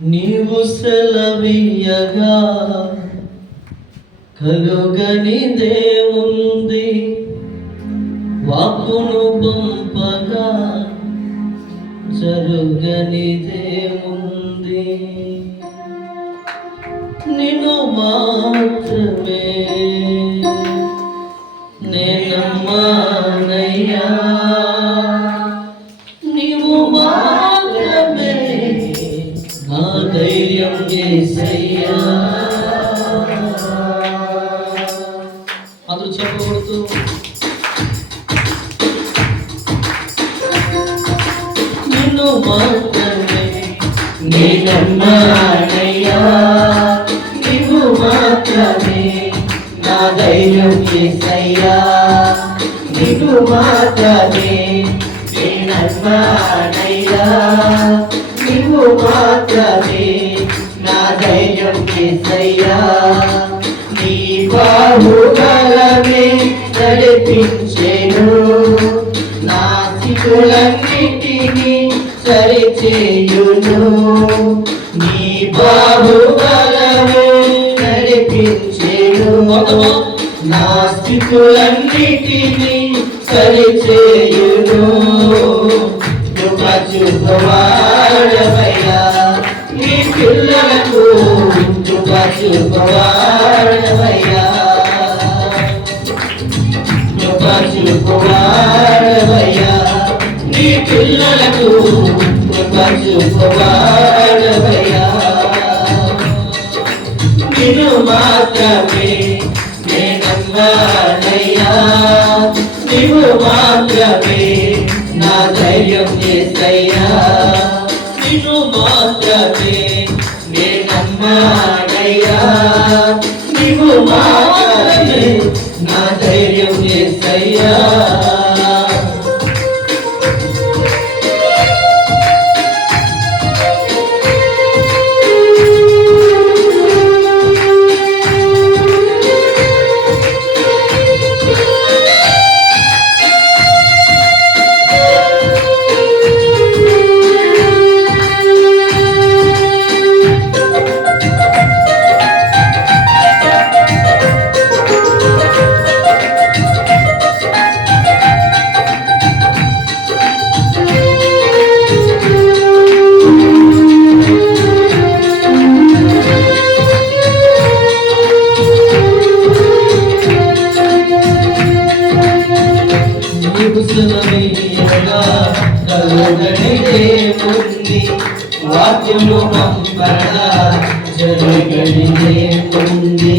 నీవు సెలవీయగా కలుగనిదేముంది, వాక్కును పంపగా జరుగనిదేముంది. నిన్ను మాత్రమే నేనమ్మానయ్యా, నీవు మాత్రమే నా ధైర్యం యేసయ్యా. అందరూ చెప్పకూడదు. నిన్ను మాత్రమే నేనమ్మానయ్యా, నీవు మాత్రమే నా ధైర్యం యేసయ్యా. నీవు మాత్రమే నేనమ్మానయ్యా, నీవు మాత్రమే నా ధైర్యం యేసయ్యా. నీ బాహుబలమే నడిపించెను, నా స్థితులన్నిటినీ సరిచేయును. నీ బాహుబలమే నడిపించెను, నా స్థితులన్నిటినీ సరిచేయును. కృప చూపవాడవయ్యా నీ పిల్లలకు, కృప చూపవాడవయ్యా, కృప చూపవాడవయ్యా నీ పిల్లలకు, కృప చూపవాడవయ్యా. నిన్ను మాత్రమే నేనమ్మానయ్యా, నీవు మాత్రమే నా ధైర్యం యేసయ్యా. నిన్ను మాత్రమే నేనమ్మానయ్యా, నీవు మాత్రమే నా ధైర్యం యేసయ్యా. కలుగనిదేముంది, వాక్యము పంపగా జరుగనిదేముంది.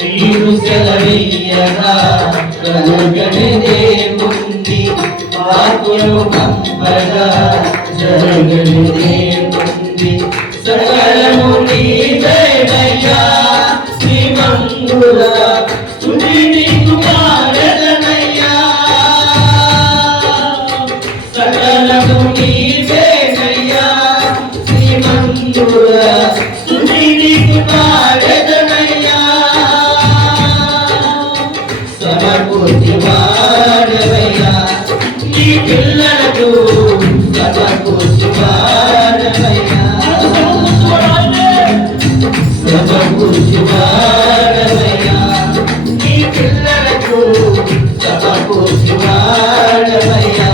నీవు సెలవీయగా కలుగనిదేముంది, వాక్యము పంపగా జరుగనిదేముంది. సకలము నీవేనయ్యా, శ్రీమంతుడా స్తుతి నీకు పాడెదనయ్యా. సకలము నీవేనయ్యా, శ్రీమంతుడా స్తుతి నీకు పాడెదనయ్యా. సమకూర్చి వాడవయ్యా నీ పిల్లలకు, సమకూర్చి వాడవయ్యా, సమకూర్చి వాడవయ్యా నీ పిల్లలకు, సమకూర్చి వాడవయ్యా.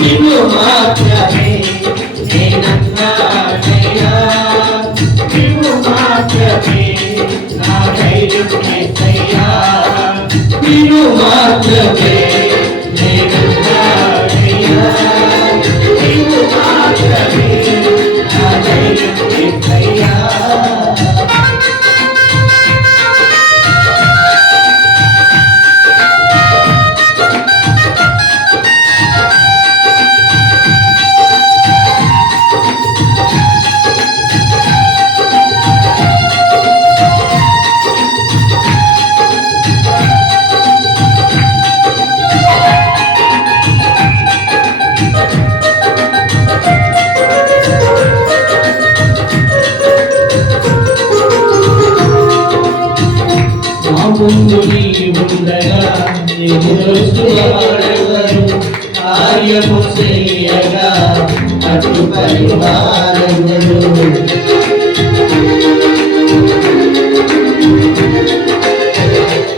నిన్ను మాత్రమే నేనమ్మానయ్యా, నీవు మాత్రమే నా ధైర్యం యేసయ్యా. నిన్ను మాత్రమే నేనమ్మానయ్యా, నీవు మాత్రమే నా ధైర్యం యేసయ్యా. ఎదురువాడెవరు కార్యము చేయగా అడ్డుపడి వారెవరు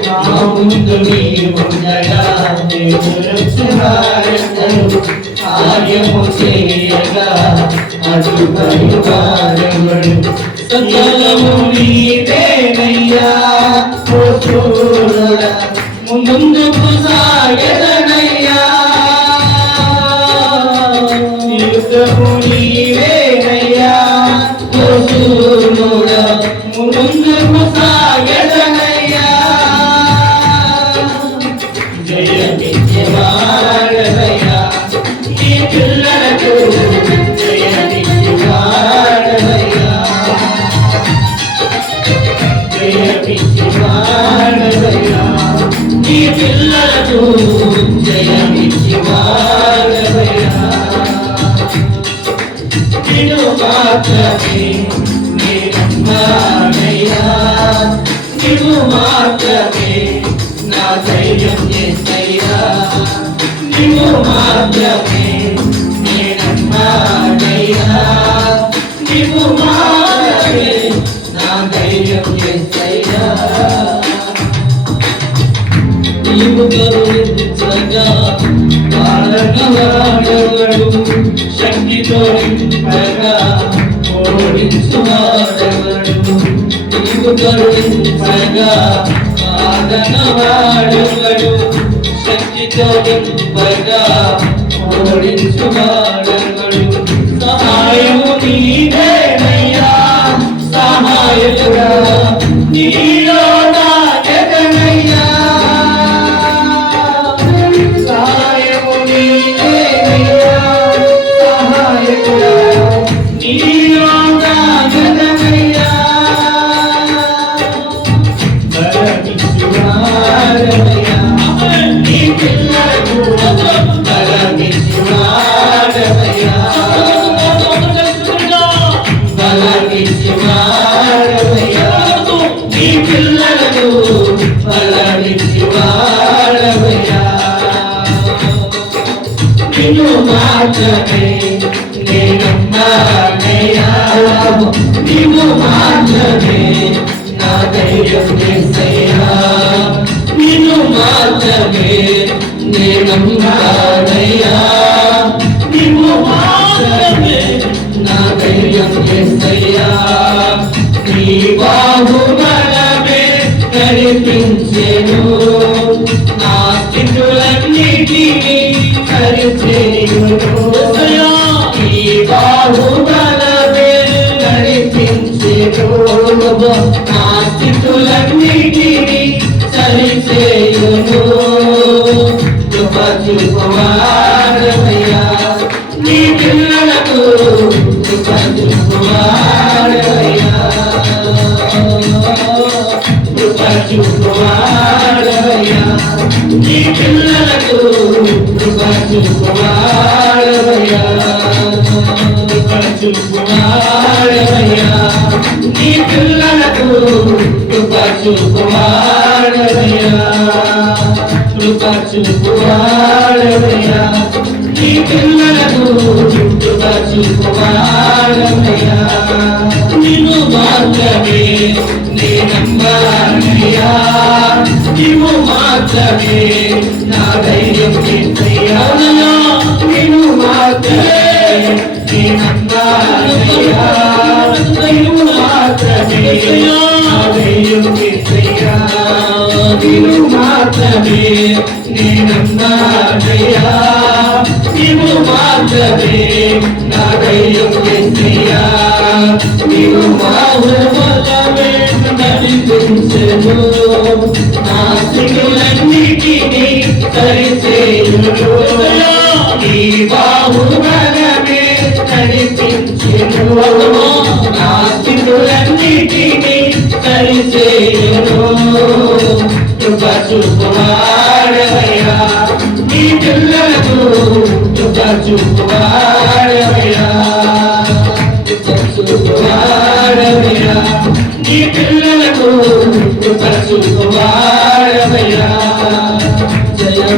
నా ముందు నీవుండగా ఎదురువాడెవరు కార్యము చేయగా అడ్డుపడి వారెవరు సకలము నీవేనయ్యా ఓ చూడరా ముందుకు సాగదనయ్యా యుద్ధము నీవేనయ్యా ఓ చూడరా ముందుకు సాగదనయ్యా జయమిచ్చేవాడవయ్యా నీ పిల్లలకు జయమిచ్చేవాడవయ్యా జయమిచ్చేవాడవయ్యా నీ పిల్లలకు జయమిచ్చేవాడవయ్యా నిన్ను మాత్రమే నేనమ్మానయ్యా నీవు మాత్రమే నా ధైర్యం యేసయ్యా నీవు మాత్రమే నేనమ్మానయ్యా నీవు మాత్రమే నా ధైర్యం యేసయ్యా నీవు కరుణించగా పాలనవాడెవడు శక్తితో నింపగా ఓడించువాడెవడు నీవు కరుణించగా పాలనవాడెవడు శక్తితో నింపగా ఓడించువాడెవడు సహాయము నీవేనయ్యా సహాయకుడా నీలో నాకెదనయ్యా సహాయము నీవేనయ్యా సహాయకుడా నీలో నాకెదనయ్యా బలమిచ్చువాడవయ్యా నీ పిల్లలకు బలమిచ్చువాడవయ్యా బలమిచ్చువాడవయ్యా నీ పిల్లలకు బలమిచ్చువాడవయ్యా నిన్ను మాత్రమే నేనమ్మానయ్యా నీవు మాత్రమే నా ధైర్యం యేసయ్యా నిన్ను మాత్రమే నేనమ్మానయ్యా నీవు మాత్రమే నా ధైర్యం యేసయ్యా నీ బాహుబలమే నడిపించెను నా స్థితులన్నిటినీ సరిచేయును నీ బాహుబలమే నడిపించెను నా స్థితులన్నిటినీ సరిచేయును కృప చూపువాడవయ్యా నీ పిల్లలకు కృప చూపువాడవయ్యా కృప చూపువాడవయ్యా నీ పిల్లలకు కృప చూపువాడవయ్యా కృప చూపువాడవయ్యా నీ పిల్లలకు కృప చూపువాడవయ్యా కృప చూపువాడవయ్యా నీ పిల్లలకు కృప చూపువాడవయ్యా నిన్ను మాత్రమే నేనమ్మానయ్యా నీవు మాత్రమే నా ధైర్యం యేసయ్యా నిన్ను మాత్రమే నేనమ్మానయ్యా నీవు మాత్రమే నా ధైర్యం యేసయ్యా నీవు మాత్రమే నేనమ్మానయ్యా నీవు మాత్రమే నా ధైర్యం యేసయ్యా నీవు బాహుబలమే నడిపించెను నా స్థితులన్నిటినీ సరిచేయును నీ బాహుబలమే నడిపించెను నా స్థితులన్నిటినీ సరిచేయును కృప చూపువాడవయ్యా నీ పిల్లలకు కృప చూపువాడవయ్యా కృప చూపువాడవయ్యా నీ పిల్లలకు కృప చూపువాడవయ్యా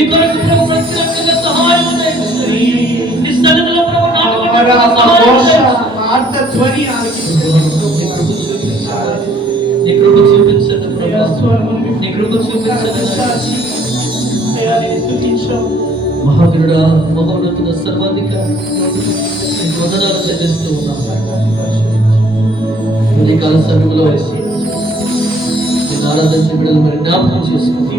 నీ కొరకు ప్రభు ప్రత్యేకంగా సహాయం చేయండి. నీ సన్నిధిలో ప్రభు हमारा సహాయం घोष చేయండి. आर्त ध्वनि నీ కృప చూపించండి ప్రభు. నీ కృప చూపించండి. మహాగణుడా, మహోన్నతుడ, సర్వాధికారి, నీకు వందనాలు చెల్లిస్తూ ఉన్నాం. ఈ కాల సమయంలో నేను ఆరాధించే బిడ్డలు మరి జ్ఞాపకం చేసుకుంది.